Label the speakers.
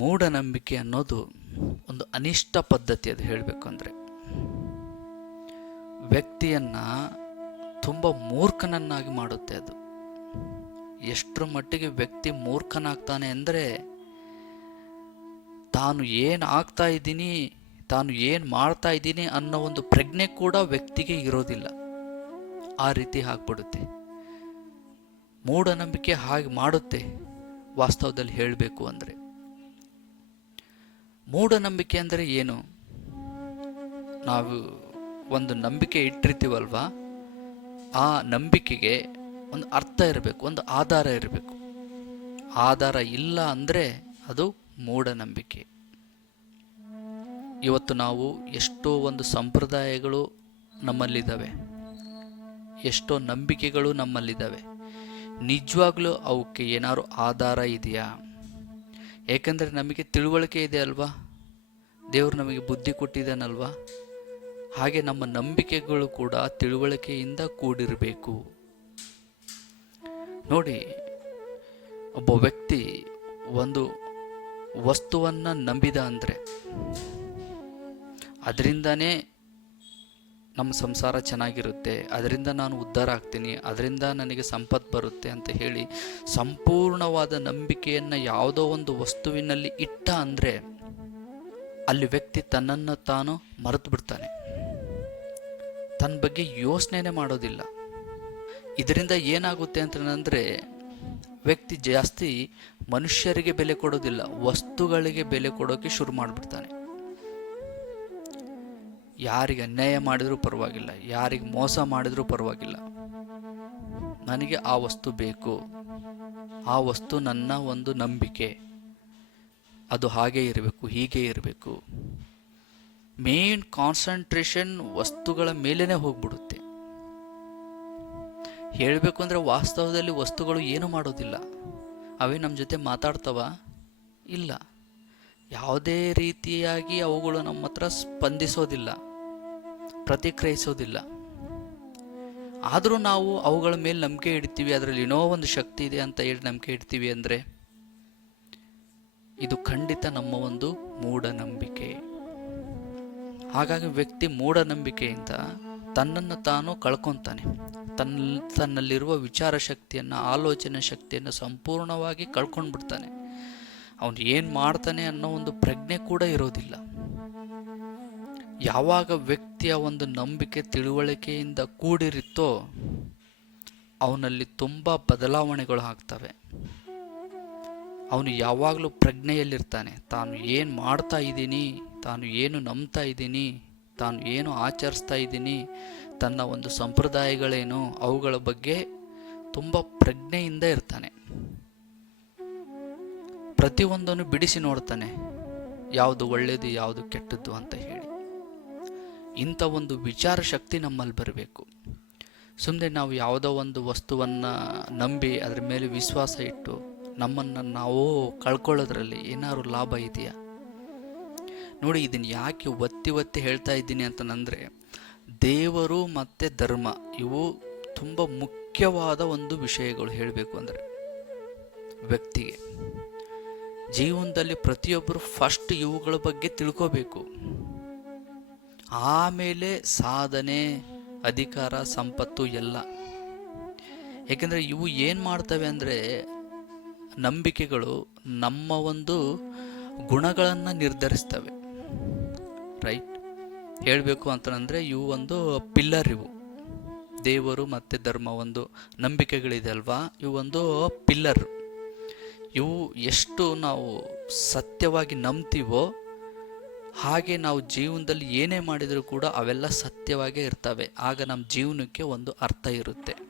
Speaker 1: ಮೂಢನಂಬಿಕೆ ಅನ್ನೋದು ಒಂದು ಅನಿಷ್ಟ ಪದ್ಧತಿ ಅದು ಹೇಳಬೇಕು ಅಂದರೆ. ವ್ಯಕ್ತಿಯನ್ನು ತುಂಬ ಮೂರ್ಖನನ್ನಾಗಿ ಮಾಡುತ್ತೆ ಅದು. ಎಷ್ಟರ ಮಟ್ಟಿಗೆ ವ್ಯಕ್ತಿ ಮೂರ್ಖನಾಗ್ತಾನೆ ಅಂದರೆ ತಾನು ಏನು ಆಗ್ತಾ ಇದ್ದೀನಿ, ತಾನು ಏನು ಮಾಡ್ತಾ ಇದ್ದೀನಿ ಅನ್ನೋ ಒಂದು ಪ್ರಜ್ಞೆ ಕೂಡ ವ್ಯಕ್ತಿಗೆ ಇರೋದಿಲ್ಲ. ಆ ರೀತಿ ಆಗ್ಬಿಡುತ್ತೆ. ಮೂಢನಂಬಿಕೆ ಹಾಗೆ ಮಾಡುತ್ತೆ ವಾಸ್ತವದಲ್ಲಿ ಹೇಳಬೇಕು ಅಂದರೆ. ಮೂಢನಂಬಿಕೆ ಅಂದರೆ ಏನು? ನಾವು ಒಂದು ನಂಬಿಕೆ ಇಟ್ಟಿರ್ತೀವಲ್ವಾ? ಆ ನಂಬಿಕೆಗೆ ಒಂದು ಅರ್ಥ ಇರಬೇಕು, ಒಂದು ಆಧಾರ ಇರಬೇಕು. ಆಧಾರ ಇಲ್ಲ ಅಂದರೆ ಅದು ಮೂಢನಂಬಿಕೆ. ಇವತ್ತು ನಾವು ಎಷ್ಟೋ ಒಂದು ಸಂಪ್ರದಾಯಗಳು ನಮ್ಮಲ್ಲಿದ್ದಾವೆ. ಎಷ್ಟೋ ನಂಬಿಕೆಗಳು ನಮ್ಮಲ್ಲಿದ್ದಾವೆ. ನಿಜವಾಗ್ಲೂ ಅವಕ್ಕೆ ಏನಾದ್ರು ಆಧಾರ ಇದೆಯಾ? ಏಕೆಂದರೆ ನಮಗೆ ತಿಳುವಳಿಕೆ ಇದೆ ಅಲ್ವಾ? ದೇವರು ನಮಗೆ ಬುದ್ಧಿ ಕೊಟ್ಟಿದ್ದಾನಲ್ವಾ? ಹಾಗೆ ನಮ್ಮ ನಂಬಿಕೆಗಳು ಕೂಡ ತಿಳುವಳಿಕೆಯಿಂದ ಕೂಡಿರಬೇಕು. ನೋಡಿ, ಒಬ್ಬ ವ್ಯಕ್ತಿ ಒಂದು ವಸ್ತುವನ್ನು ನಂಬಿದ ಅಂದರೆ, ಅದರಿಂದನೇ ನಮ್ಮ ಸಂಸಾರ ಚೆನ್ನಾಗಿರುತ್ತೆ, ಅದರಿಂದ ನಾನು ಉದ್ಧಾರ ಆಗ್ತೀನಿ, ಅದರಿಂದ ನನಗೆ ಸಂಪತ್ತು ಬರುತ್ತೆ ಅಂತ ಹೇಳಿ ಸಂಪೂರ್ಣವಾದ ನಂಬಿಕೆಯನ್ನು ಯಾವುದೋ ಒಂದು ವಸ್ತುವಿನಲ್ಲಿ ಇಟ್ಟ ಅಂದರೆ ಅಲ್ಲಿ ವ್ಯಕ್ತಿ ತನ್ನನ್ನು ತಾನು ಮರೆತು ಬಿಡ್ತಾನೆ. ತನ್ನ ಬಗ್ಗೆ ಯೋಚನೆನೇ ಮಾಡೋದಿಲ್ಲ. ಇದರಿಂದ ಏನಾಗುತ್ತೆ ಅಂತಂದರೆ ವ್ಯಕ್ತಿ ಜಾಸ್ತಿ ಮನುಷ್ಯರಿಗೆ ಬೆಲೆ ಕೊಡೋದಿಲ್ಲ, ವಸ್ತುಗಳಿಗೆ ಬೆಲೆ ಕೊಡೋಕೆ ಶುರು ಮಾಡಿಬಿಡ್ತಾನೆ. ಯಾರಿಗೆ ಅನ್ಯಾಯ ಮಾಡಿದರೂ ಪರವಾಗಿಲ್ಲ, ಯಾರಿಗೆ ಮೋಸ ಮಾಡಿದರೂ ಪರವಾಗಿಲ್ಲ. ನನಗೆ ಆ ವಸ್ತು ಬೇಕು. ಆ ವಸ್ತು ನನ್ನ ಒಂದು ನಂಬಿಕೆ. ಅದು ಹಾಗೆ ಇರಬೇಕು, ಹೀಗೆ ಇರಬೇಕು. ಮೇನ್ ಕಾನ್ಸಂಟ್ರೇಷನ್ ವಸ್ತುಗಳ ಮೇಲೇ ಹೋಗ್ಬಿಡುತ್ತೆ. ಹೇಳಬೇಕು ಅಂದರೆ ವಾಸ್ತವದಲ್ಲಿ ವಸ್ತುಗಳು ಏನು ಮಾಡೋದಿಲ್ಲ. ಅವೇ ನಮ್ಮ ಜೊತೆ ಮಾತಾಡ್ತವ? ಇಲ್ಲ. ಯಾವುದೇ ರೀತಿಯಾಗಿ ಅವುಗಳು ನಮ್ಮ ಹತ್ರ ಸ್ಪಂದಿಸೋದಿಲ್ಲ. ಪ್ರತಿಕ್ರಿಯಿಸೋದಿಲ್ಲ. ಆದರೂ ನಾವು ಅವುಗಳ ಮೇಲೆ ನಂಬಿಕೆ ಇಡ್ತೀವಿ, ಅದರಲ್ಲಿ ಏನೋ ಒಂದು ಶಕ್ತಿ ಇದೆ ಅಂತ ಹೇಳಿ ನಂಬಿಕೆ ಇಡ್ತೀವಿ ಅಂದರೆ ಇದು ಖಂಡಿತ ನಮ್ಮ ಒಂದು ಮೂಢನಂಬಿಕೆ. ಹಾಗಾಗಿ ವ್ಯಕ್ತಿ ಮೂಢನಂಬಿಕೆಯಿಂದ ತನ್ನನ್ನು ತಾನು ಕಳ್ಕೊತಾನೆ. ತನ್ನ ತನ್ನಲ್ಲಿರುವ ವಿಚಾರ ಶಕ್ತಿಯನ್ನು, ಆಲೋಚನೆ ಶಕ್ತಿಯನ್ನು ಸಂಪೂರ್ಣವಾಗಿ ಕಳ್ಕೊಂಡ್ಬಿಡ್ತಾನೆ. ಅವನು ಏನು ಮಾಡ್ತಾನೆ ಅನ್ನೋ ಒಂದು ಪ್ರಜ್ಞೆ ಕೂಡ ಇರೋದಿಲ್ಲ. ಯಾವಾಗ ವ್ಯಕ್ತಿಯ ಒಂದು ನಂಬಿಕೆ ತಿಳುವಳಿಕೆಯಿಂದ ಕೂಡಿರುತ್ತೋ ಅವನಲ್ಲಿ ತುಂಬ ಬದಲಾವಣೆಗಳು ಆಗ್ತವೆ. ಅವನು ಯಾವಾಗಲೂ ಪ್ರಜ್ಞೆಯಲ್ಲಿರ್ತಾನೆ. ತಾನು ಏನು ಮಾಡ್ತಾ ಇದ್ದೀನಿ, ತಾನು ಏನು ನಂಬ್ತಾ ಇದ್ದೀನಿ, ತಾನು ಏನು ಆಚರಿಸ್ತಾ ಇದ್ದೀನಿ, ತನ್ನ ಒಂದು ಸಂಪ್ರದಾಯಗಳೇನು, ಅವುಗಳ ಬಗ್ಗೆ ತುಂಬ ಪ್ರಜ್ಞೆಯಿಂದ ಇರ್ತಾನೆ. ಪ್ರತಿಯೊಂದನ್ನು ಬಿಡಿಸಿ ನೋಡ್ತಾನೆ. ಯಾವುದು ಒಳ್ಳೆಯದು ಯಾವುದು ಕೆಟ್ಟದ್ದು ಅಂತ ಹೇಳಿ. ಇಂಥ ಒಂದು ವಿಚಾರ ಶಕ್ತಿ ನಮ್ಮಲ್ಲಿ ಬರಬೇಕು. ಸುಮ್ಮನೆ ನಾವು ಯಾವುದೋ ಒಂದು ವಸ್ತುವನ್ನು ನಂಬಿ ಅದರ ಮೇಲೆ ವಿಶ್ವಾಸ ಇಟ್ಟು ನಮ್ಮನ್ನು ನಾವು ಕಳ್ಕೊಳ್ಳೋದ್ರಲ್ಲಿ ಏನಾದ್ರು ಲಾಭ ಇದೆಯಾ? ನೋಡಿ ಇದನ್ನು ಯಾಕೆ ಒತ್ತಿ ಒತ್ತಿ ಹೇಳ್ತಾ ಇದ್ದೀನಿ ಅಂತಂದರೆ, ದೇವರು ಮತ್ತು ಧರ್ಮ ಇವು ತುಂಬ ಮುಖ್ಯವಾದ ಒಂದು ವಿಷಯಗಳು ಹೇಳಬೇಕು ಅಂದರೆ, ವ್ಯಕ್ತಿಗೆ. ಜೀವನದಲ್ಲಿ ಪ್ರತಿಯೊಬ್ಬರು ಫಸ್ಟ್ ಇವುಗಳ ಬಗ್ಗೆ ತಿಳ್ಕೋಬೇಕು. ಆಮೇಲೆ ಸಾಧನೆ, ಅಧಿಕಾರ, ಸಂಪತ್ತು ಎಲ್ಲ. ಏಕೆಂದರೆ ಇವು ಏನು ಮಾಡ್ತವೆ ಅಂದರೆ ನಂಬಿಕೆಗಳು ನಮ್ಮ ಒಂದು ಗುಣಗಳನ್ನು ನಿರ್ಧರಿಸ್ತವೆ. ರೈಟ್ ಹೇಳಬೇಕು ಅಂತಂದರೆ ಇವು ಒಂದು ಪಿಲ್ಲರ್ ಇವು. ದೇವರು ಮತ್ತು ಧರ್ಮ ಒಂದು ನಂಬಿಕೆಗಳಿದೆ ಅಲ್ವಾ? ಇವು ಒಂದು ಪಿಲ್ಲರ್ ಇವು ಎಷ್ಟು ನಾವು ಸತ್ಯವಾಗಿ ನಂಬ್ತೀವೋ ಹಾಗೆ ನಾವು ಜೀವನದಲ್ಲಿ ಏನೇ ಮಾಡಿದರೂ ಕೂಡ ಅವೆಲ್ಲ ಸತ್ಯವಾಗೇ ಇರ್ತವೆ. ಆಗ ನಮ್ಮ ಜೀವನಕ್ಕೆ ಒಂದು ಅರ್ಥ ಇರುತ್ತೆ.